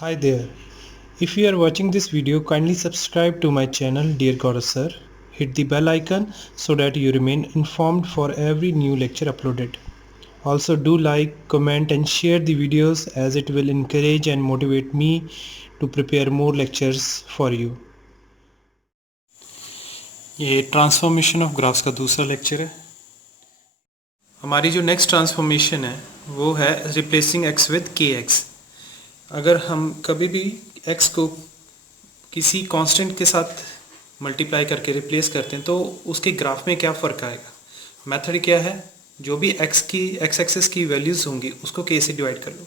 Hi there. If you are watching this video, kindly subscribe to my channel Dear Gaurav Sir. Hit the bell icon so that you remain informed for every new lecture uploaded. Also do like, comment and share the videos as it will encourage and motivate me to prepare more lectures for you. ये transformation of graphs का दूसरा lecture है। हमारी जो next transformation है वो है replacing x with kx। अगर हम कभी भी x को किसी कांस्टेंट के साथ मल्टीप्लाई करके रिप्लेस करते हैं तो उसके ग्राफ में क्या फ़र्क आएगा। मेथड क्या है, जो भी x एक्सेस की वैल्यूज़ होंगी उसको k से डिवाइड कर लो।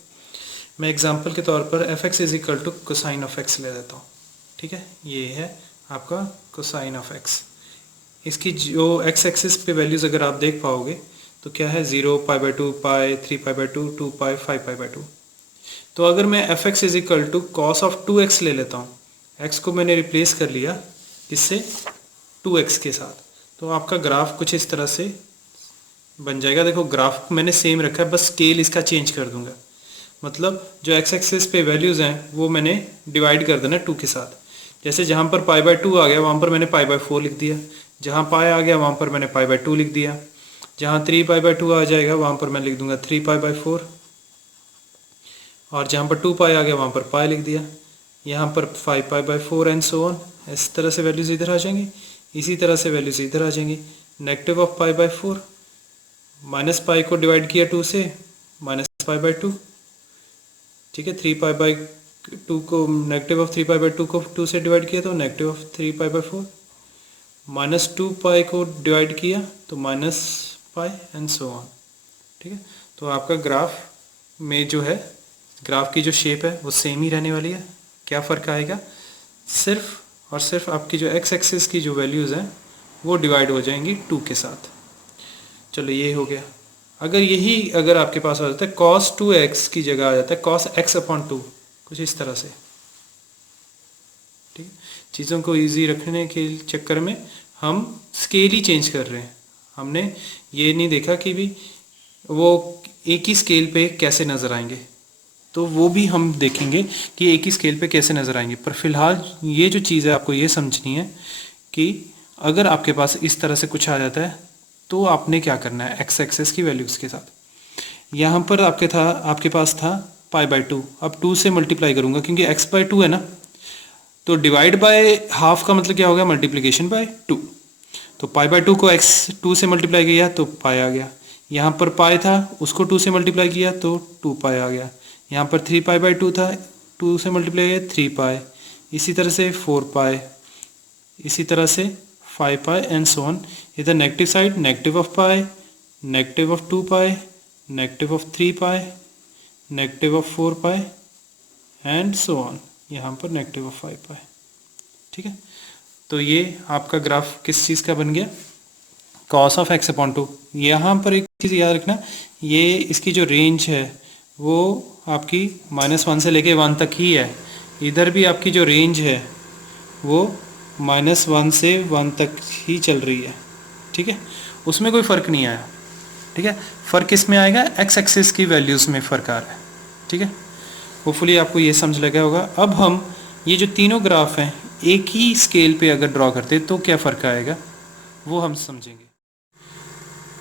मैं एग्जांपल के तौर पर f x is equal to cosine of x ले लेता हूँ। ठीक है, ये है आपका कोसाइन ऑफ x। इसकी जो x एक्सिस पे वैल्यूज़ अगर आप देख पाओगे तो क्या है 0, π/2, पाई, 3π/2, 2π, 5π/2। तो अगर मैं f x is equal to cos of 2x ले लेता हूँ, x को मैंने रिप्लेस कर लिया किससे, 2x के साथ, तो आपका ग्राफ कुछ इस तरह से बन जाएगा। देखो ग्राफ मैंने सेम रखा है, बस स्केल इसका चेंज कर दूंगा। मतलब जो x एक्सिस पे वैल्यूज़ हैं वो मैंने डिवाइड कर देना 2 के साथ। जैसे जहाँ पर π/2 आ गया वहाँ पर मैंने π/4 लिख दिया, जहाँ पाई आ गया वहाँ पर मैंने π/2 लिख दिया, जहाँ 3π/2 आ जाएगा वहाँ पर मैं लिख दूंगा 3π/4, और जहाँ पर 2π आ गया वहाँ पर पाई लिख दिया, यहाँ पर 5π/4 एंड सो ऑन। इस तरह से वैल्यूज़ इधर आ जाएंगी, इसी तरह से वैल्यूज़ इधर आ जाएंगी। नेगेटिव ऑफ π/4, माइनस पाई को डिवाइड किया 2 से, -π/2। ठीक है, 3π/2 को, नेगेटिव ऑफ 3π/2 को 2 से डिवाइड किया तो नेगेटिव ऑफ 3π/4, -2π को डिवाइड किया तो -π एंड सो ऑन। ठीक है, तो आपका ग्राफ में जो है, ग्राफ की जो शेप है वो सेम ही रहने वाली है। क्या फ़र्क आएगा, सिर्फ और सिर्फ आपकी जो x एक्सिस की जो वैल्यूज़ हैं वो डिवाइड हो जाएंगी 2 के साथ। चलो ये हो गया। अगर आपके पास आ जाता है cos 2x की जगह आ जाता है cos x/2, कुछ इस तरह से। ठीक है, चीज़ों को इजी रखने के चक्कर में हम स्केल ही चेंज कर रहे हैं। हमने ये नहीं देखा कि भी वो एक ही स्केल पे कैसे नज़र आएंगे, तो वो भी हम देखेंगे कि एक ही स्केल पे कैसे नज़र आएंगे। पर फिलहाल ये जो चीज़ है आपको ये समझनी है कि अगर आपके पास इस तरह से कुछ आ जाता है तो आपने क्या करना है x एक्सेस की वैल्यूज़ के साथ। यहाँ पर आपके पास था π/2, अब 2 से मल्टीप्लाई करूँगा क्योंकि x/2 है ना, तो डिवाइड बाय हाफ का मतलब क्या होगा, मल्टीप्लिकेशन बाय 2। तो π/2 को x2 से मल्टीप्लाई किया तो पाई आ गया, यहाँ पर पाई था उसको 2 से मल्टीप्लाई किया तो 2π आ गया, यहाँ पर 3π/2 था 2 से मल्टीप्लाई किया 3π, इसी तरह से 4π, इसी तरह से 5π एंड सो ऑन। इधर negative side, negative of pi, negative of 2π, negative of 3π, negative of 4π and so on, यहाँ पर नेगेटिव ऑफ 5π। ठीक है, तो ये आपका ग्राफ किस चीज़ का बन गया, cos ऑफ x/2। यहाँ पर एक चीज़ याद रखना, ये इसकी जो रेंज है वो आपकी -1 से लेके 1 तक ही है। इधर भी आपकी जो रेंज है वो -1 से 1 तक ही चल रही है। ठीक है, उसमें कोई फ़र्क नहीं आया। ठीक है, फ़र्क किस में आएगा, x एक्सिस की वैल्यूज़ में फ़र्क आ रहा है। ठीक है, होपफुली आपको ये समझ लगा होगा। अब हम ये जो तीनों ग्राफ हैं एक ही स्केल पे अगर ड्रॉ करते तो क्या फ़र्क आएगा वो हम समझेंगे।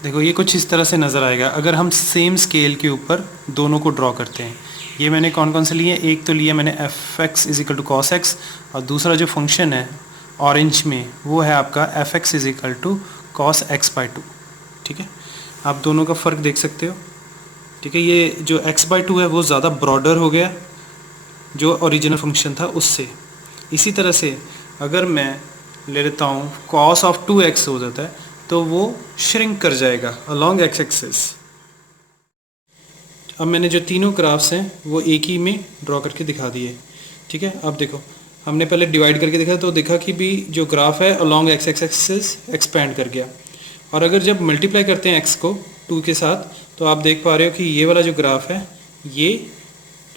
देखो ये कुछ इस तरह से नज़र आएगा अगर हम सेम स्केल के ऊपर दोनों को ड्रॉ करते हैं। ये मैंने कौन कौन से लिए, एक तो लिया मैंने f x is equal to cos x, और दूसरा जो फंक्शन है ऑरेंज में वो है आपका f x is equal to cos x/2। ठीक है, आप दोनों का फ़र्क देख सकते हो। ठीक है, ये जो x/2 है वो ज़्यादा ब्रॉडर हो गया जो ओरिजिनल फंक्शन था उससे। इसी तरह से अगर मैं ले लेता हूँ cos ऑफ 2x हो जाता है तो वो श्रिंक कर जाएगा अलोंग x एक्सिस। अब मैंने जो तीनों ग्राफ्स हैं वो एक ही में ड्रॉ करके दिखा दिए। ठीक है, अब देखो हमने पहले डिवाइड करके देखा तो देखा कि भी जो ग्राफ है अलोंग x एक्सिस एक्सपैंड कर गया, और अगर जब मल्टीप्लाई करते हैं x को 2 के साथ तो आप देख पा रहे हो कि ये वाला जो ग्राफ है ये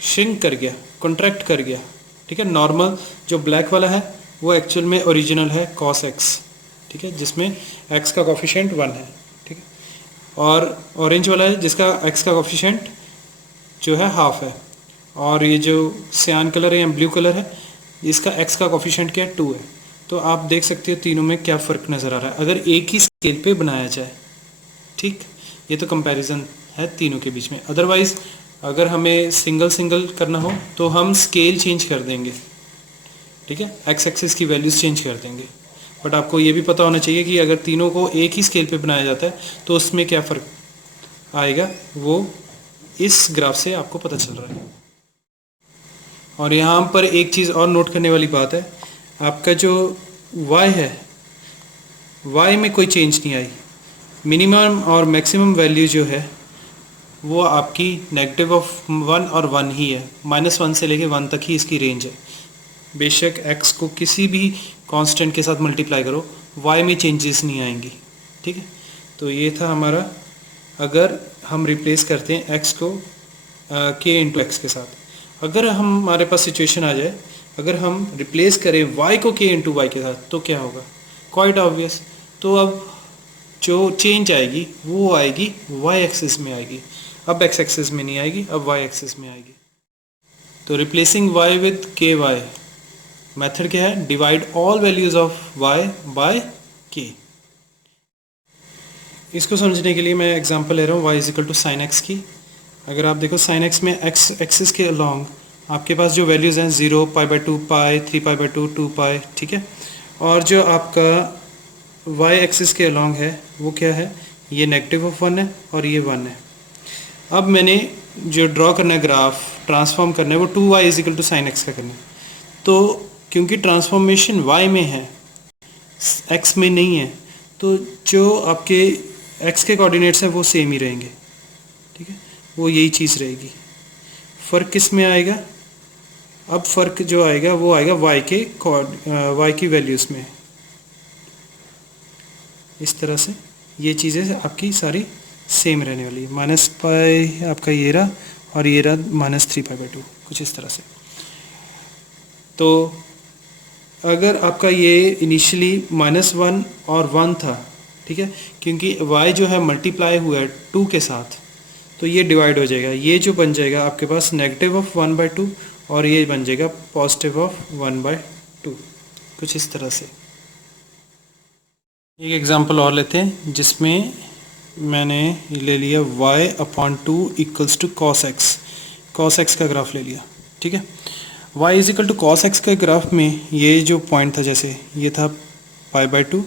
श्रिंक कर गया, कॉन्ट्रैक्ट कर गया। ठीक है, नॉर्मल जो ब्लैक वाला है वो एक्चुअल में ओरिजिनल है cos x। ठीक है, जिसमें x का कोफिशिएंट 1 है। ठीक है, और ऑरेंज वाला है जिसका x का कोफिशिएंट जो है हाफ है। और ये जो सियान कलर है या ब्लू कलर है, इसका x का कोफिशिएंट क्या है, 2 है। तो आप देख सकते हो तीनों में क्या फ़र्क नज़र आ रहा है अगर एक ही स्केल पे बनाया जाए। ठीक, ये तो कंपैरिजन है तीनों के बीच में। अदरवाइज़ अगर हमें सिंगल सिंगल करना हो तो हम स्केल चेंज कर देंगे, ठीक है, एक्स एक्सिस की वैल्यूज़ चेंज कर देंगे। बट आपको ये भी पता होना चाहिए कि अगर तीनों को एक ही स्केल पे बनाया जाता है तो उसमें क्या फ़र्क आएगा, वो इस ग्राफ से आपको पता चल रहा है। और यहाँ पर एक चीज़ और नोट करने वाली बात है, आपका जो y है, y में कोई चेंज नहीं आई। मिनिमम और मैक्सिमम वैल्यू जो है वो आपकी नेगेटिव ऑफ 1 और 1 ही है, -1 से लेके 1 तक ही इसकी रेंज है। बेशक x को किसी भी कांस्टेंट के साथ मल्टीप्लाई करो, y में चेंजेस नहीं आएंगी। ठीक है, तो ये था हमारा, अगर हम रिप्लेस करते हैं x को k इंटू एक्स के साथ। अगर हमारे पास सिचुएशन आ जाए, अगर हम रिप्लेस करें y को k इंटू वाई के साथ तो क्या होगा, क्वाइट ऑब्वियस। तो अब जो चेंज आएगी वो आएगी y एक्सिस में आएगी, अब x एक्सिस में नहीं आएगी, अब y एक्सिस में आएगी। तो replacing y with ky method क्या है, divide all values of y by k। इसको समझने के लिए मैं एग्जांपल ले रहा हूँ y is equal to sine x की। अगर आप देखो साइन x में x एक्सिस के अलोंग आपके पास जो वैल्यूज़ हैं 0, π/2, पाई, 3π/2, 2 पाई, ठीक है। और जो आपका y एक्सिस के अलोंग है वो क्या है, ये नेगेटिव ऑफ 1 है और ये 1 है। अब मैंने जो ड्रॉ करना है ग्राफ, ट्रांसफॉर्म करना है, वो 2y is equal to sine x का करना है। तो क्योंकि ट्रांसफॉर्मेशन y में है, x में नहीं है, तो जो आपके x के कोऑर्डिनेट्स हैं वो सेम ही रहेंगे, ठीक है, वो यही चीज़ रहेगी। फ़र्क किस में आएगा, अब फ़र्क जो आएगा वो आएगा y की वैल्यूज़ में। इस तरह से ये चीज़ें आपकी सारी सेम रहने वाली है। -π आपका ये रहा और ये रहा -3π/2, कुछ इस तरह से। तो अगर आपका ये इनिशियली -1 और 1 था, ठीक है, क्योंकि y जो है मल्टीप्लाई हुआ है 2 के साथ, तो ये डिवाइड हो जाएगा, ये जो बन जाएगा आपके पास नेगेटिव ऑफ 1/2 और ये बन जाएगा पॉजिटिव ऑफ 1/2, कुछ इस तरह से। एक एग्जांपल और लेते हैं जिसमें मैंने ले लिया y/2 equals to cos x का ग्राफ ले लिया, ठीक है। y is equal to cos x के ग्राफ में ये जो पॉइंट था, जैसे ये था π/2,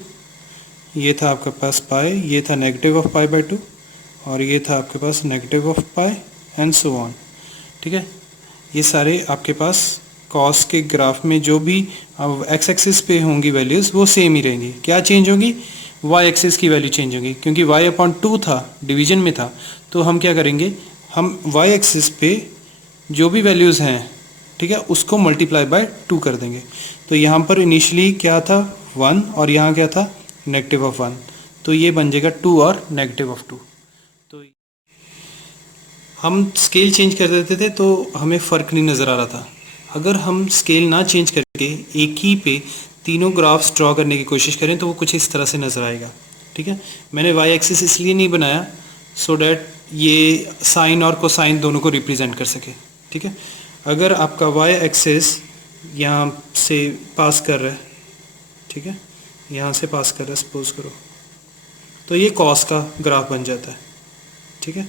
ये था आपके पास पाई, ये था नेगेटिव ऑफ π/2 और ये था आपके पास negative of pi and so on, ठीक है। ये सारे आपके पास कॉस के ग्राफ में जो भी अब एक्स एक्सिस पे होंगी वैल्यूज़ वो सेम ही रहेंगी। क्या चेंज होगी, वाई एक्सिस की वैल्यू चेंज होगी, क्योंकि y/2 था, डिवीजन में था, तो हम क्या करेंगे, हम वाई एक्सिस पे जो भी वैल्यूज़ हैं, ठीक है, उसको मल्टीप्लाई बाय 2 कर देंगे। तो यहाँ पर इनिशियली क्या था 1 और यहाँ क्या था नेगेटिव ऑफ 1, तो ये बन जाएगा 2 और नेगेटिव ऑफ 2। तो हम स्केल चेंज कर देते थे तो हमें फ़र्क नहीं नज़र आ रहा था। अगर हम स्केल ना चेंज करके एक ही पे तीनों ग्राफ्स ड्रॉ करने की कोशिश करें तो वो कुछ इस तरह से नज़र आएगा, ठीक है। मैंने वाई एक्सिस इसलिए नहीं बनाया सो डैट ये साइन और कोसाइन दोनों को रिप्रेजेंट कर सके, ठीक है। अगर आपका वाई एक्सिस यहाँ से पास कर रहा है, ठीक है, यहाँ से पास कर रहा है सपोज करो, तो ये कॉस का ग्राफ बन जाता है, ठीक है।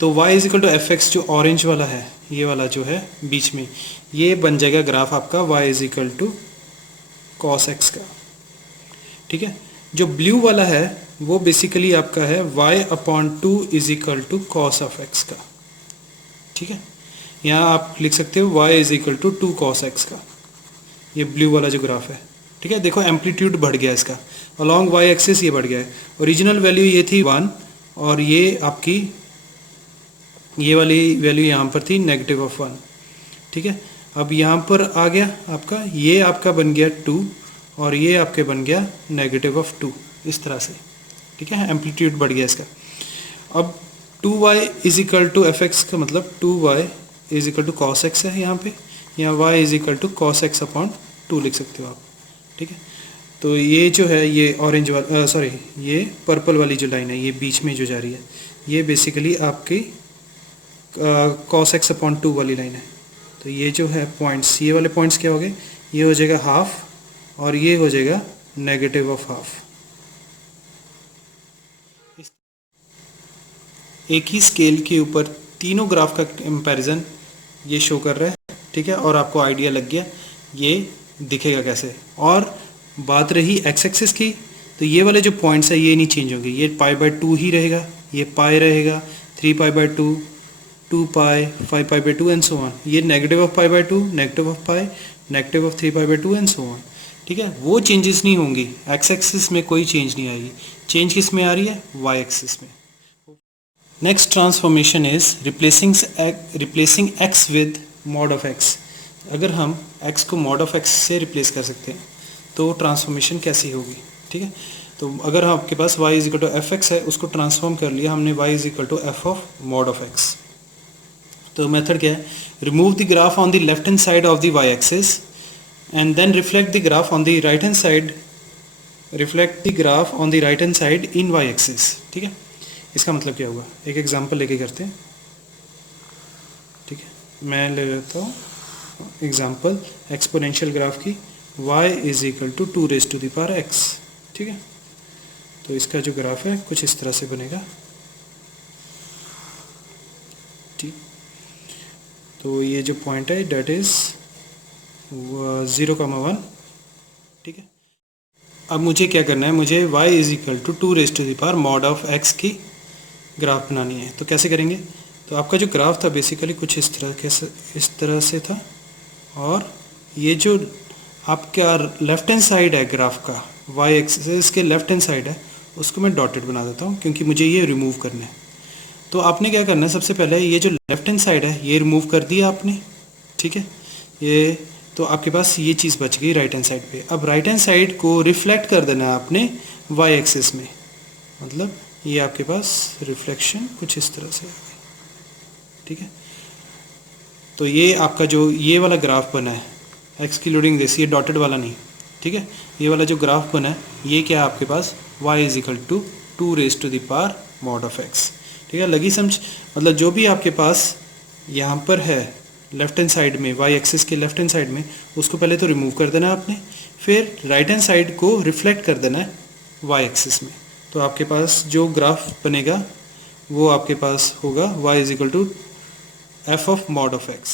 तो y is equal to f x, जो ऑरेंज वाला है, ये वाला जो है बीच में, ये बन जाएगा ग्राफ आपका y is equal to cos x का, ठीक है। जो ब्लू वाला है वो बेसिकली आपका है y/2 is equal to cos of x का, ठीक है। यहाँ आप लिख सकते हो y is equal to 2 cos x का, ये ब्लू वाला जो ग्राफ है, ठीक है। देखो एम्पलीट्यूड बढ़ गया इसका, अलॉन्ग y एक्सिस ये बढ़ गया है। ओरिजिनल वैल्यू ये थी 1 और ये आपकी ये वाली वैल्यू यहाँ पर थी नेगेटिव ऑफ 1, ठीक है। अब यहाँ पर आ गया आपका, ये आपका बन गया 2 और ये आपके बन गया नेगेटिव ऑफ 2, इस तरह से, ठीक है, एम्पलीट्यूड बढ़ गया इसका। अब 2y is equal to f x का मतलब 2y is equal to cos x है यहाँ पे, यहाँ y is equal to cos x upon 2 लिख सकते हो आप, ठीक है। तो ये जो है ये ऑरेंज वाला सॉरी ये पर्पल वाली जो लाइन है ये बीच में जो जा रही है, ये बेसिकली आपकी कॉस एक्स अपॉन 2 वाली लाइन है, तो ये जो है पॉइंट्स, ये वाले पॉइंट्स क्या हो गए, ये हो जाएगा हाफ और ये हो जाएगा नेगेटिव ऑफ हाफ। एक ही स्केल के ऊपर तीनों ग्राफ का कंपैरिजन ये शो कर रहा है, ठीक है, और आपको आइडिया लग गया ये दिखेगा कैसे। और बात रही एक्स एक्सिस की, तो ये वाले जो पॉइंट्स है ये नहीं चेंज होंगे, ये π/2 ही रहेगा, ये पाई रहेगा, 3π/2, 2π, 5π/2 एंड सो ऑन। ये negative of π/2, negative of pi, negative of 3π/2 and so on, ठीक है। वो चेंजेस नहीं होंगी, एक्स एक्सिस में कोई चेंज नहीं आएगी, चेंज किस में आ रही है, वाई एक्सिस में। Next transformation is replacing x with mod of x। अगर हम x को मॉड ऑफ x से रिप्लेस कर सकते हैं तो ट्रांसफॉर्मेशन कैसी होगी, ठीक है। तो अगर आपके पास y is equal to f x है, उसको ट्रांसफॉर्म कर लिया हमने y is equal to f of mod of x। तो मेथड क्या है, remove the graph on the left hand side of the y axis and then reflect the graph on the right hand side, reflect the graph on the right hand side in y axis, ठीक है। इसका मतलब क्या होगा, एक example लेके करते हैं, ठीक है। मैं ले लेता हूँ एग्जांपल एक्सपोनेंशियल ग्राफ की, y is equal to 2⁻x, ठीक है। तो इसका जो ग्राफ है कुछ इस तरह से बनेगा, ठीक। तो ये जो पॉइंट है डेट इज 0,1, ठीक है। अब मुझे क्या करना है, मुझे y इज इक्वल टू 2⁻मॉड ऑफ x की ग्राफ बनानी है। तो कैसे करेंगे, तो आपका जो ग्राफ था बेसिकली कुछ इस तरह से था, और ये जो आपका लेफ्ट हैंड साइड है ग्राफ का, y एक्सिस के लेफ्ट हैंड साइड है, उसको मैं डॉटेड बना देता हूँ क्योंकि मुझे ये रिमूव करना है। तो आपने क्या करना है, सबसे पहले ये जो लेफ्ट हैंड साइड है ये रिमूव कर दिया आपने, ठीक है। ये तो आपके पास ये चीज़ बच गई राइट हैंड साइड पे। अब राइट हैंड साइड को रिफ्लेक्ट कर देना है आपने y एक्सिस में, मतलब ये आपके पास रिफ्लेक्शन कुछ इस तरह से, ठीक है। तो ये आपका जो ये वाला ग्राफ बना है एक्सक्लूडिंग दिस, ये डॉटेड वाला नहीं, ठीक है। ये वाला जो ग्राफ बना है ये क्या है आपके पास, y is equal to 2⁻ mod of x, ठीक है। लगी समझ, मतलब जो भी आपके पास यहाँ पर है लेफ्ट हैंड साइड में, y एक्सिस के लेफ्ट हैंड साइड में, उसको पहले तो रिमूव कर देना है आपने, फिर राइट हैंड साइड को रिफ्लेक्ट कर देना है y एक्सिस में। तो आपके पास जो ग्राफ बनेगा वो आपके पास होगा y is equal to f of mod of x।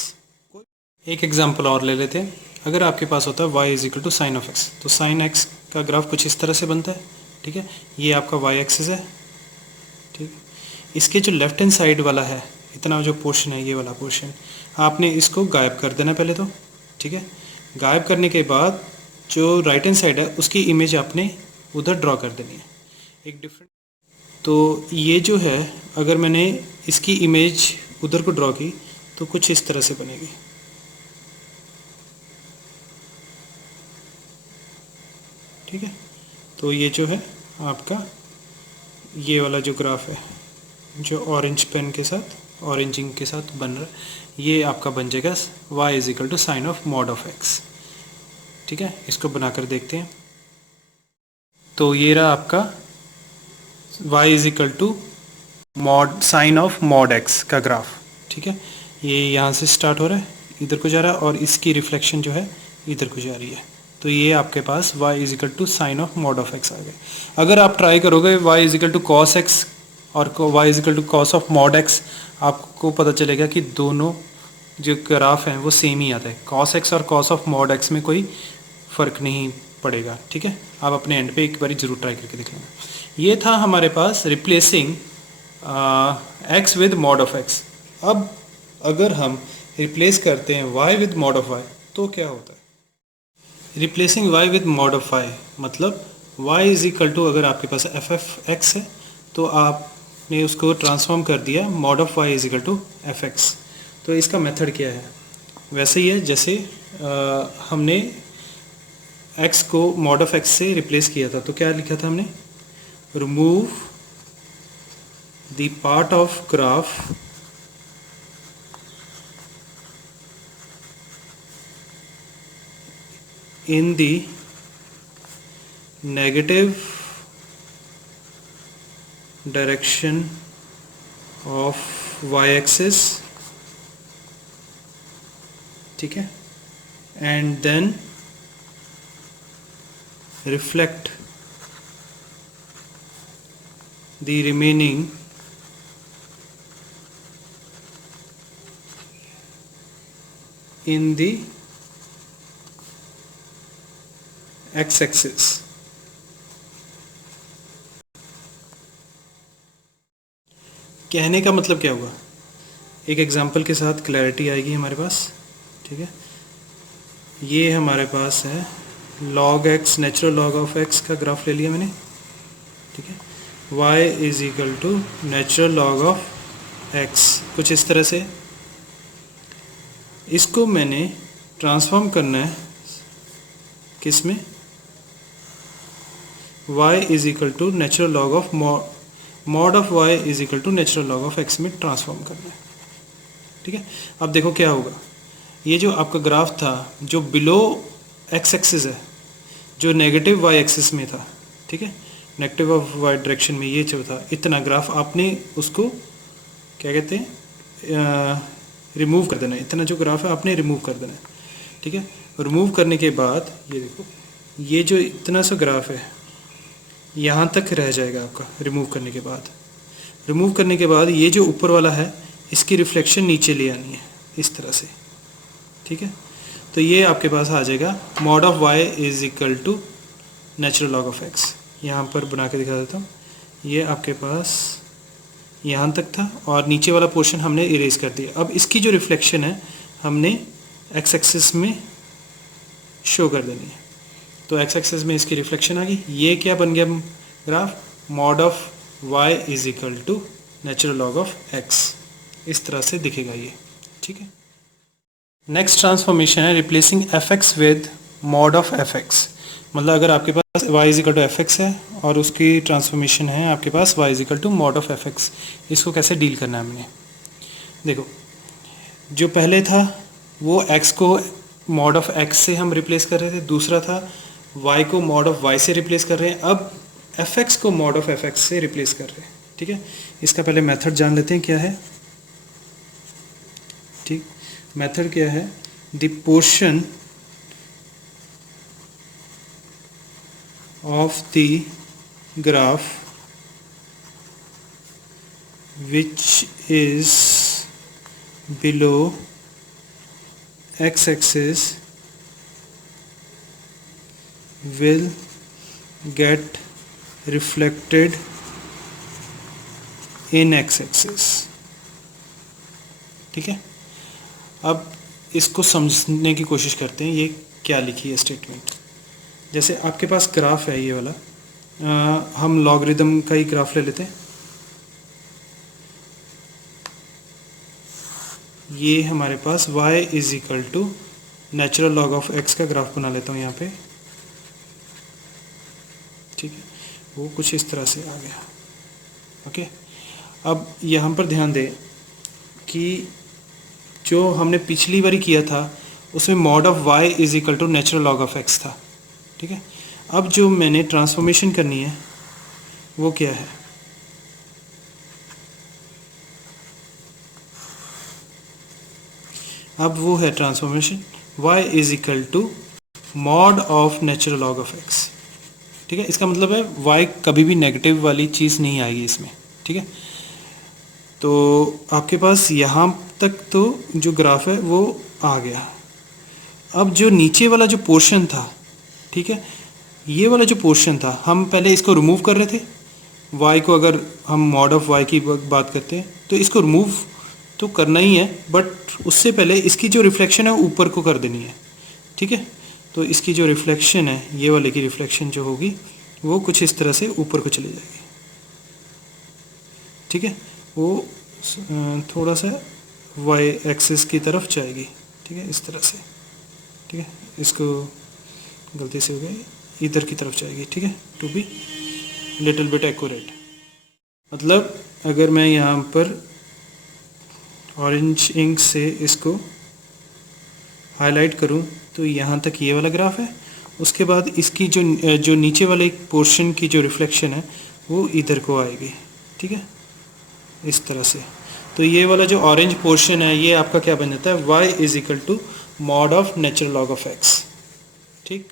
एक एग्जांपल और ले लेते हैं, अगर आपके पास होता है y is equal to sine of x, तो साइन x का ग्राफ कुछ इस तरह से बनता है, ठीक है। ये आपका y एक्सिस है, ठीक। इसके जो लेफ्ट हैंड साइड वाला है, इतना जो पोर्शन है, ये वाला पोर्शन आपने इसको गायब कर देना पहले तो, ठीक है। गायब करने के बाद जो राइट हैंड साइड है उसकी इमेज आपने उधर ड्रॉ कर देनी है, एक डिफरेंट। तो ये जो है अगर मैंने इसकी इमेज उधर को ड्रॉ की तो कुछ इस तरह से बनेगी, ठीक है। तो ये जो है आपका ये वाला जो ग्राफ है जो ऑरेंज पेन के साथ, ऑरेंज इंक के साथ बन रहा है, ये आपका बन जाएगा y is equal to sine of mod of x, ठीक है। इसको बनाकर देखते हैं। तो ये रहा आपका y is equal to mod sine of mod x का ग्राफ, ठीक है। ये यहाँ से स्टार्ट हो रहा है, इधर को जा रहा है, और इसकी रिफ्लेक्शन जो है इधर को जा रही है। तो ये आपके पास y is equal to sine of mod of x आ गए। अगर आप ट्राई करोगे y is equal to cos x और y is equal to cos of mod x, आपको पता चलेगा कि दोनों जो ग्राफ हैं वो सेम ही आता है। कॉस x और कॉस ऑफ मॉड x में कोई फ़र्क नहीं पड़ेगा, ठीक है। आप अपने एंड पे एक बार ज़रूर ट्राई करके देख लेना। ये था हमारे पास replacing x with mod of x। अब अगर हम रिप्लेस करते हैं y with mod of y तो क्या होता है, replacing y with mod of y मतलब y इज इक्वल टू, अगर आपके पास एफ एफ एक्स है तो आपने उसको ट्रांसफॉर्म कर दिया mod of y is equal to f x. तो इसका मेथड क्या है, वैसे ही है जैसे हमने x को मॉड ऑफ x से रिप्लेस किया था। तो क्या लिखा था हमने, remove the part of graph in the negative direction of y-axis ठीक है, and then reflect the remaining in the x-axis। कहने का मतलब क्या हुआ, एक एग्जांपल के साथ क्लैरिटी आएगी हमारे पास। ठीक है, ये हमारे पास है log x, natural log of x का ग्राफ ले लिया मैंने। ठीक है, y is equal to natural log of x, कुछ इस तरह से। इसको मैंने ट्रांसफॉर्म करना है किस में, y is equal to natural log of mod of y is equal to natural log of x में ट्रांसफॉर्म करना है। ठीक है, अब देखो क्या होगा, ये जो आपका ग्राफ था जो बिलो x एक्सिस है, जो नेगेटिव y एक्सिस में था, ठीक है, नेगेटिव ऑफ y डायरेक्शन में ये जो था, इतना ग्राफ आपने उसको क्या कहते हैं, रिमूव कर देना है। इतना जो ग्राफ है आपने रिमूव कर देना है। ठीक है, रिमूव करने के बाद ये देखो, ये जो इतना सा ग्राफ है यहाँ तक रह जाएगा आपका रिमूव करने के बाद। रिमूव करने के बाद ये जो ऊपर वाला है इसकी रिफ्लेक्शन नीचे ले आनी है इस तरह से। ठीक है, तो ये आपके पास आ जाएगा mod of y is equal to natural log of x। यहाँ पर बना के दिखा देता हूँ, ये आपके पास यहाँ तक था और नीचे वाला पोर्शन हमने इरेज कर दिया। अब इसकी जो रिफ्लेक्शन है हमने x एक्सिस में शो कर देनी है, तो x एक्सिस में इसकी रिफ्लेक्शन आ गई। ये क्या बन गया graph, mod of y is equal to natural log of x, इस तरह से दिखेगा ये। ठीक है, नेक्स्ट ट्रांसफॉर्मेशन है replacing fx with mod of fx। मतलब अगर आपके पास y is equal to fx है और उसकी ट्रांसफॉर्मेशन है आपके पास y is equal to mod of fx, इसको कैसे डील करना है हमने। देखो, जो पहले था वो x को मॉड ऑफ x से हम रिप्लेस कर रहे थे, दूसरा था y को मॉड ऑफ y से रिप्लेस कर रहे हैं, अब fx को मॉड ऑफ fx से रिप्लेस कर रहे हैं। ठीक है, इसका पहले मेथड जान लेते हैं क्या है। ठीक, मेथड क्या है, the portion of the graph which is below x axis will get reflected in x axis। ठीक है, अब इसको समझने की कोशिश करते हैं, ये क्या लिखी है स्टेटमेंट। जैसे आपके पास ग्राफ है ये वाला, हम लॉगरिदम का ही ग्राफ ले लेते हैं। ये हमारे पास y is equal to natural log of x का ग्राफ बना लेता हूँ यहाँ पे। ठीक है, वो कुछ इस तरह से आ गया। ओके, अब यहाँ पर ध्यान दें कि जो हमने पिछली बारी किया था उसमें mod of y is equal to natural log of x था। ठीक है, अब जो मैंने ट्रांसफॉर्मेशन करनी है वो क्या है, अब वो है transformation y is equal to mod of natural log of x। ठीक है, इसका मतलब है y कभी भी नेगेटिव वाली चीज़ नहीं आएगी इसमें। ठीक है, तो आपके पास यहाँ तक तो जो ग्राफ है वो आ गया। अब जो नीचे वाला जो पोर्शन था, ठीक है, ये वाला जो पोर्शन था हम पहले इसको रिमूव कर रहे थे। y को अगर हम मॉड ऑफ y की बात करते हैं तो इसको रिमूव तो करना ही है, बट उससे पहले इसकी जो रिफ्लेक्शन है ऊपर को कर देनी है। ठीक है, तो इसकी जो रिफ्लेक्शन है, ये वाले की रिफ्लेक्शन जो होगी वो कुछ इस तरह से ऊपर को चली जाएगी। ठीक है, वो थोड़ा सा y एक्सिस की तरफ जाएगी। ठीक है, इस तरह से। ठीक है, इसको गलती से हो गई, इधर की तरफ जाएगी। ठीक है, to be little bit accurate. मतलब अगर मैं यहाँ पर ऑरेंज इंक से इसको हाईलाइट करूँ तो यहाँ तक ये वाला ग्राफ है, उसके बाद इसकी जो नीचे वाले पोर्शन की जो रिफ्लेक्शन है वो इधर को आएगी। ठीक है, इस तरह से। तो ये वाला जो ऑरेंज पोर्शन है ये आपका क्या बन जाता है, y is equal to mod of natural log of x. ठीक,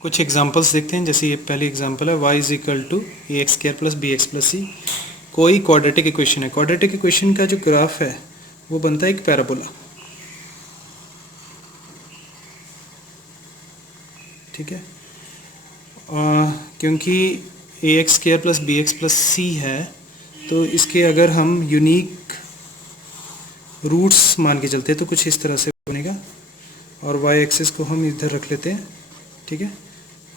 कुछ एग्जांपल्स देखते हैं। जैसे ये पहली एग्जांपल है y is equal to a x square plus b x plus c. कोई क्वाड्रेटिक इक्वेशन है। क्वाड्रेटिक इक्वेशन का जो ग्राफ है वो बनता है एक पैराबोला। ठीक है, क्योंकि a x square plus b x plus c है तो इसके अगर हम यूनिक रूट्स मान के चलते हैं तो कुछ इस तरह से बनेगा, और वाई एक्सिस को हम इधर रख लेते हैं। ठीक है,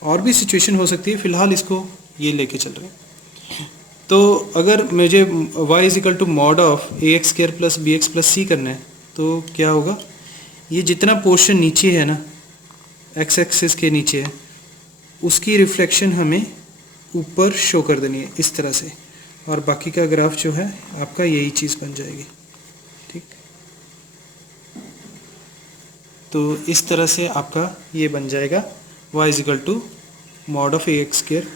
और भी सिचुएशन हो सकती है, फ़िलहाल इसको ये लेके चल रहे हैं। तो अगर मुझे y is equal to mod of a x square plus b x plus c करना है तो क्या होगा, ये जितना पोर्शन नीचे है ना, एक्स एक्सिस के नीचे है, उसकी रिफ्लेक्शन हमें ऊपर शो कर देनी है इस तरह से, और बाकी का ग्राफ जो है आपका यही चीज़ बन जाएगी। ठीक, तो इस तरह से आपका ये बन जाएगा y is equal to mod of a x square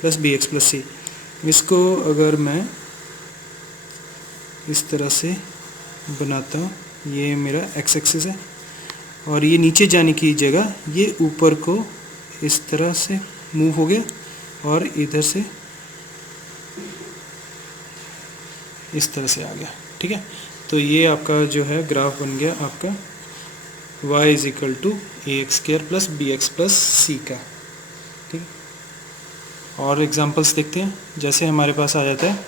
plus b x plus c. इसको अगर मैं इस तरह से बनाता हूँ, ये मेरा एक्स एक्सिस है और ये नीचे जाने की जगह ये ऊपर को इस तरह से मूव हो गया और इधर से इस तरह से आ गया। ठीक है, तो ये आपका जो है ग्राफ बन गया आपका y is equal to a x square plus b x plus c का। ठीक, और एग्जांपल्स देखते हैं। जैसे हमारे पास आ जाता है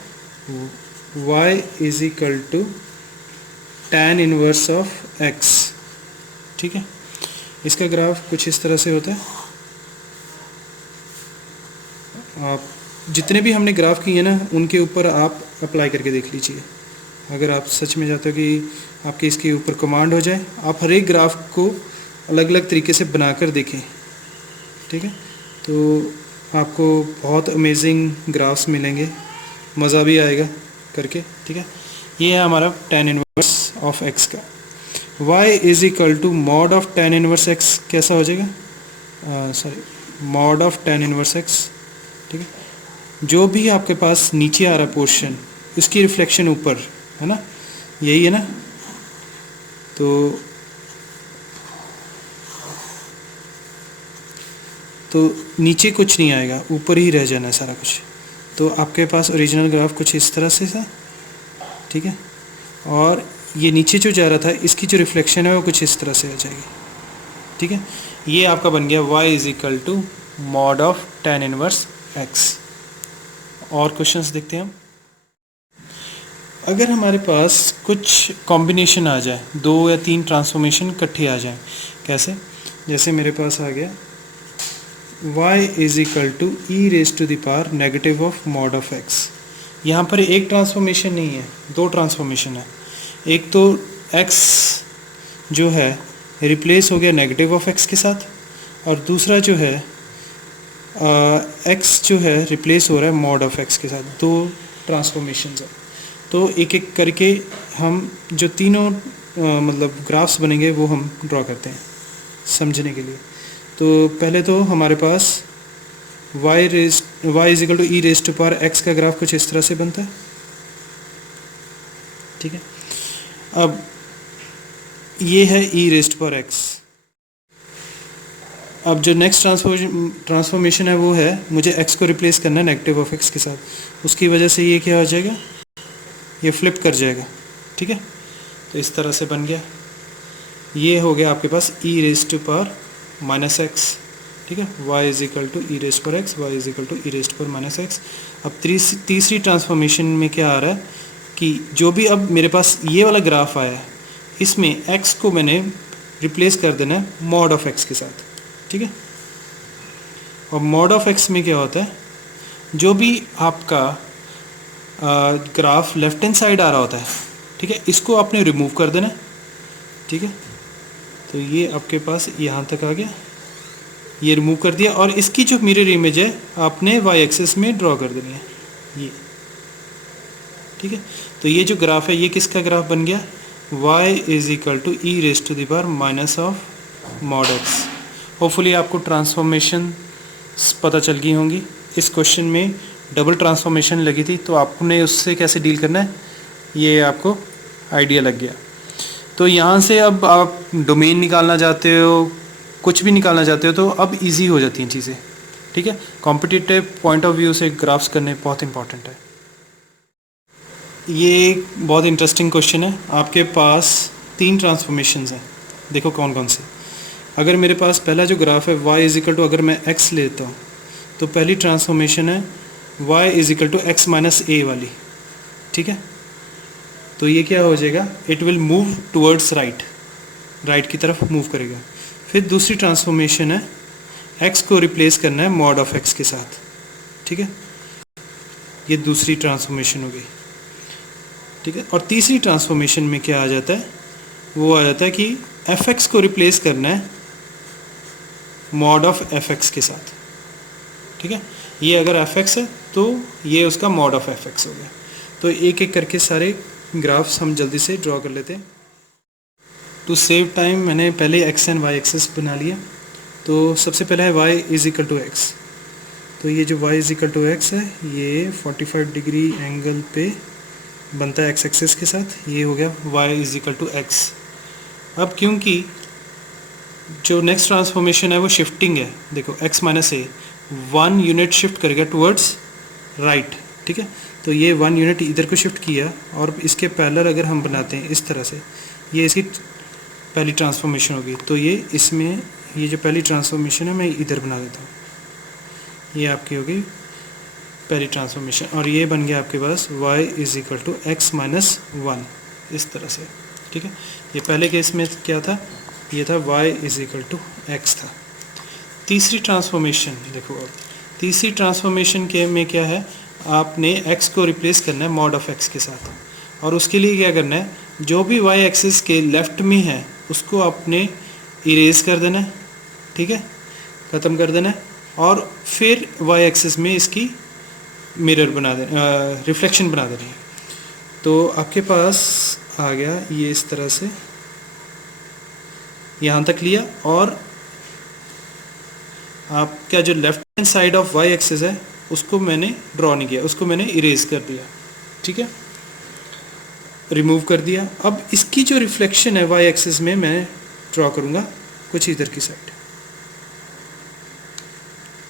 y is equal to tan inverse of x। ठीक है, इसका ग्राफ कुछ इस तरह से होता है। आप जितने भी हमने ग्राफ किए ना उनके ऊपर आप अप्लाई करके देख लीजिए। अगर आप सच में चाहते हो कि आपके इसके ऊपर कमांड हो जाए, आप हर एक ग्राफ को अलग अलग तरीके से बनाकर देखें। ठीक है, तो आपको बहुत अमेजिंग ग्राफ्स मिलेंगे, मज़ा भी आएगा करके। ठीक है, ये है हमारा tan इनवर्स ऑफ x का। y is equal to mod of tan inverse x कैसा हो जाएगा, sorry mod of tan inverse x। ठीक है, जो भी आपके पास नीचे आ रहा है पोर्शन, उसकी रिफ्लेक्शन ऊपर है ना, यही है ना। तो नीचे कुछ नहीं आएगा, ऊपर ही रह जाना है सारा कुछ। तो आपके पास ओरिजिनल ग्राफ कुछ इस तरह से था। ठीक है, और ये नीचे जो जा रहा था इसकी जो रिफ्लेक्शन है वो कुछ इस तरह से आ जाएगी। ठीक है, ये आपका बन गया y is equal to mod of tan inverse x। और क्वेश्चंस देखते हैं हम। अगर हमारे पास कुछ कॉम्बिनेशन आ जाए, 2 या 3 ट्रांसफॉर्मेशन इकट्ठे आ जाएं, कैसे, जैसे मेरे पास आ गया y is equal to e raise to the power negative of mod of x। यहाँ पर एक ट्रांसफॉर्मेशन नहीं है, 2 ट्रांसफॉर्मेशन है। एक तो x जो है रिप्लेस हो गया नेगेटिव ऑफ x के साथ, और दूसरा जो है x जो है रिप्लेस हो रहा है मॉड ऑफ x के साथ। 2 ट्रांसफॉर्मेशन है, तो एक एक करके हम जो तीनों मतलब ग्राफ्स बनेंगे वो हम ड्रॉ करते हैं समझने के लिए। तो पहले तो हमारे पास y is equal to e raise to power x का ग्राफ कुछ इस तरह से बनता है। ठीक है, अब ये है ई रेज टू पावर x। अब जो नेक्स्ट ट्रांसफॉर्मेशन है वो है मुझे x को रिप्लेस करना है नेगेटिव ऑफ x के साथ। उसकी वजह से ये क्या हो जाएगा, ये फ्लिप कर जाएगा। ठीक है, तो इस तरह से बन गया। ये हो गया आपके पास e raise to power minus x. ठीक है, y is equal to e raise पर x, y is equal to e raise पर माइनस एक्स। अब तीसरी ट्रांसफॉर्मेशन में क्या आ रहा है कि जो भी अब मेरे पास ये वाला ग्राफ आया है इसमें x को मैंने रिप्लेस कर देना है मॉड ऑफ x के साथ। ठीक है, और मॉड ऑफ x में क्या होता है, जो भी आपका ग्राफ लेफ्ट हैंड साइड आ रहा होता है, ठीक है, इसको आपने रिमूव कर देना। ठीक है, तो ये आपके पास यहाँ तक आ गया, ये रिमूव कर दिया, और इसकी जो मिरर इमेज है आपने वाई एक्सिस में ड्रॉ कर देनी है ये। ठीक है, तो ये जो ग्राफ है ये किसका ग्राफ बन गया, y is equal to e raise to the power minus of mod x. Hopefully आपको ट्रांसफॉर्मेशन पता चल गई होंगी। इस क्वेश्चन में डबल ट्रांसफॉर्मेशन लगी थी तो आपने उससे कैसे डील करना है ये आपको आइडिया लग गया। तो यहाँ से अब आप डोमेन निकालना चाहते हो, कुछ भी निकालना चाहते हो, तो अब इजी हो जाती हैं चीज़ें। ठीक है, कॉम्पिटिटिव पॉइंट ऑफ व्यू से ग्राफ्स करने बहुत इंपॉर्टेंट है। ये एक बहुत इंटरेस्टिंग क्वेश्चन है। आपके पास 3 ट्रांसफॉर्मेशंस हैं, देखो कौन कौन से। अगर मेरे पास पहला जो ग्राफ है y इज इक्वल टू, अगर मैं x लेता हूँ तो पहली ट्रांसफॉर्मेशन है y is equal to x minus a वाली। ठीक है, तो ये क्या हो जाएगा, it will move towards right, right की तरफ मूव करेगा। फिर दूसरी ट्रांसफॉर्मेशन है x को रिप्लेस करना है मॉड ऑफ x के साथ। ठीक है, ये दूसरी ट्रांसफॉर्मेशन हो गई। ठीक है, और तीसरी ट्रांसफॉर्मेशन में क्या आ जाता है, वो आ जाता है कि fx को रिप्लेस करना है मॉड ऑफ fx के साथ। ठीक है, ये अगर fx है तो ये उसका मॉड ऑफ fx हो गया। तो एक एक करके सारे ग्राफ्स हम जल्दी से ड्रॉ कर लेते हैं। टू सेव टाइम मैंने पहले x एंड y एक्सेस बना लिया। तो सबसे पहला है y is equal to x. तो ये जो y is equal to x है, ये 45 डिग्री एंगल पे बनता है x एक्सेस के साथ। ये हो गया y is equal to x. अब क्योंकि जो नेक्स्ट ट्रांसफॉर्मेशन है वो शिफ्टिंग है, देखो x माइनस ए 1 यूनिट शिफ्ट करेगा टुवर्ड्स राइट। ठीक है, तो ये 1 यूनिट इधर को शिफ्ट किया, और इसके पैरेलल अगर हम बनाते हैं इस तरह से, ये इसकी पहली ट्रांसफॉर्मेशन होगी। तो ये इसमें, ये जो पहली ट्रांसफॉर्मेशन है मैं इधर बना देता हूँ, ये आपकी होगी पहली ट्रांसफॉर्मेशन। और ये बन गया आपके पास y is equal to x minus 1, इस तरह से। ठीक है, ये पहले केस में क्या था, ये था y is equal to x था। तीसरी ट्रांसफॉर्मेशन देखो, अब तीसरी ट्रांसफॉर्मेशन के में क्या है, आपने x को रिप्लेस करना है मॉड ऑफ x के साथ, और उसके लिए क्या करना है, जो भी y एक्सिस के लेफ्ट में है उसको आपने इरेज कर देना है। ठीक है, ख़त्म कर देना है, और फिर y एक्सिस में इसकी मिरर बना दे, रिफ्लेक्शन बना देनी है। तो आपके पास आ गया ये इस तरह से, यहाँ तक लिया, और आपका जो left hand side of y axis है उसको मैंने ड्रॉ नहीं किया, उसको मैंने इरेज कर दिया। ठीक है, रिमूव कर दिया। अब इसकी जो रिफ्लेक्शन है y एक्सिस में मैं ड्रॉ करूँगा कुछ इधर की साइड।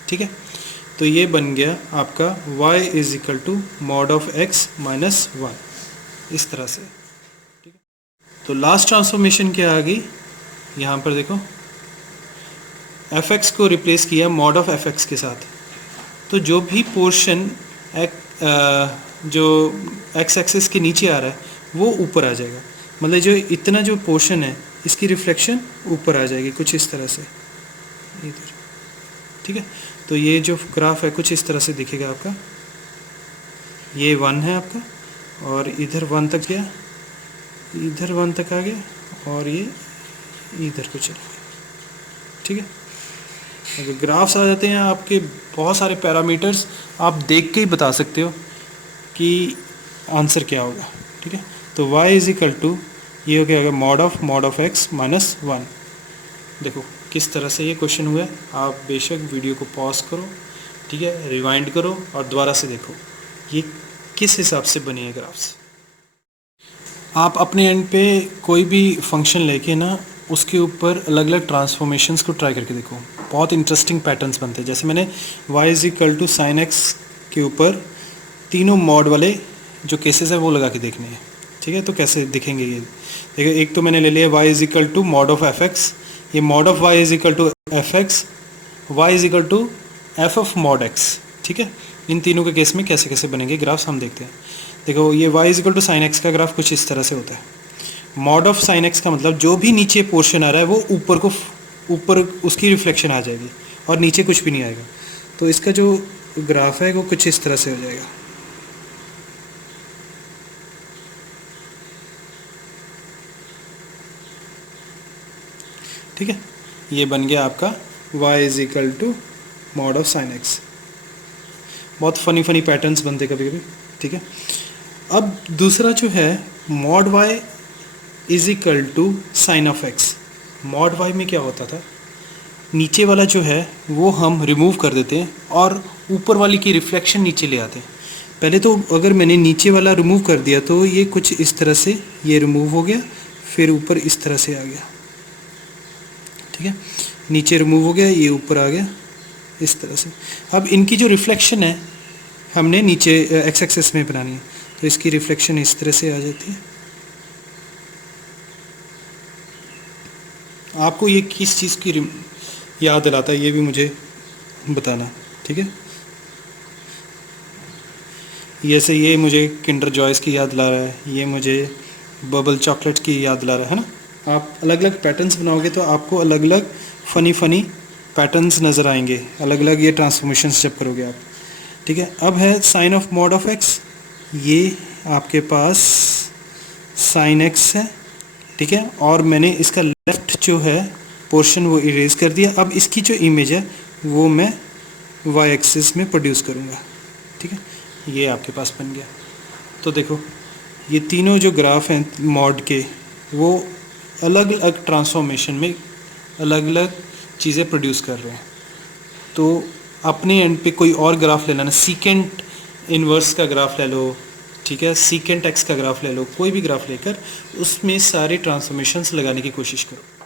ठीक है, तो ये बन गया आपका y is equal to mod of x minus 1, इस तरह से। ठीक है, तो लास्ट ट्रांसफॉर्मेशन क्या आ गई, यहाँ पर देखो fx को रिप्लेस किया मॉड ऑफ fx के साथ। तो जो भी पोर्शन जो x एक्सिस के नीचे आ रहा है वो ऊपर आ जाएगा, मतलब जो इतना जो पोर्शन है इसकी रिफ्लेक्शन ऊपर आ जाएगी कुछ इस तरह से इधर। ठीक है, तो ये जो ग्राफ है कुछ इस तरह से दिखेगा आपका। ये 1 है आपका, और इधर 1 तक गया, इधर 1 तक आ गया, और ये इधर को चला गया। ठीक है, अगर ग्राफ्स आ जाते हैं आपके, बहुत सारे पैरामीटर्स आप देख के ही बता सकते हो कि आंसर क्या होगा। ठीक है, तो y इज इक्वल टू, ये हो गया मॉड ऑफ x माइनस 1। देखो किस तरह से ये क्वेश्चन हुआ है। आप बेशक वीडियो को पॉज करो, ठीक है, रिवाइंड करो और दोबारा से देखो ये किस हिसाब से बनी है ग्राफ्स। आप अपने एंड पे कोई भी फंक्शन लेके ना उसके ऊपर अलग अलग ट्रांसफॉर्मेशंस को ट्राई करके देखो, बहुत इंटरेस्टिंग पैटर्न्स बनते हैं। जैसे मैंने y is equal to sine x के ऊपर तीनों मॉड वाले जो केसेस है वो लगा के देखने हैं। ठीक है, तो कैसे दिखेंगे ये देखो। एक तो मैंने ले लिया y is equal to mod of f x, ये mod of y is equal to f x, y is equal to f of mod x. ठीक है, इन तीनों के केस में कैसे कैसे बनेंगे ग्राफ्स हम देखते हैं। देखो ये y is equal to sine x का ग्राफ कुछ इस तरह से होता है। मॉड ऑफ साइन एक्स का मतलब जो भी नीचे पोर्शन आ रहा है वो ऊपर उसकी रिफ्लेक्शन आ जाएगी और नीचे कुछ भी नहीं आएगा। तो इसका जो ग्राफ है वो कुछ इस तरह से हो जाएगा। ठीक है, ये बन गया आपका y is equal to mod of sine x. बहुत फनी पैटर्न्स बनते कभी कभी। ठीक है, अब दूसरा जो है mod y is equal to sine of x. Mod y में क्या होता था, नीचे वाला जो है वो हम रिमूव कर देते हैं और ऊपर वाली की रिफ्लेक्शन नीचे ले आते हैं। पहले तो अगर मैंने नीचे वाला रिमूव कर दिया तो ये कुछ इस तरह से ये रिमूव हो गया, फिर ऊपर इस तरह से आ गया, ठीक है। नीचे रिमूव हो गया, ये ऊपर आ गया इस तरह से। अब इनकी जो रिफ्लेक्शन है हमने नीचे एक्स एक्सेस में बनानी है, तो इसकी रिफ्लेक्शन इस तरह से आ जाती है। आपको ये किस चीज़ की याद दिलाता है ये भी मुझे बताना, ठीक है। जैसे ये मुझे किंडर जॉयस की याद दिला रहा है, ये मुझे बबल चॉकलेट की याद दिला रहा है ना। आप अलग अलग पैटर्न्स बनाओगे तो आपको अलग अलग फ़नी पैटर्न्स नज़र आएंगे, अलग अलग ये ट्रांसफॉर्मेशंस जब करोगे आप, ठीक है। अब है sine of mod of x, ये आपके पास साइन एक्स है, ठीक है। और मैंने इसका लेफ़्ट जो है पोर्शन वो इरेज कर दिया। अब इसकी जो इमेज है वो मैं वाई एक्सिस में प्रोड्यूस करूँगा, ठीक है। ये आपके पास बन गया। तो देखो ये तीनों जो ग्राफ हैं मॉड के, वो अलग अलग ट्रांसफॉर्मेशन में अलग अलग चीज़ें प्रोड्यूस कर रहे हैं। तो अपने एंड पे कोई और ग्राफ ले लेना, सीकेंट इन्वर्स का ग्राफ ले लो, ठीक है, सीकेंट एक्स का ग्राफ ले लो, कोई भी ग्राफ लेकर उसमें सारे ट्रांसफॉर्मेशंस लगाने की कोशिश करो।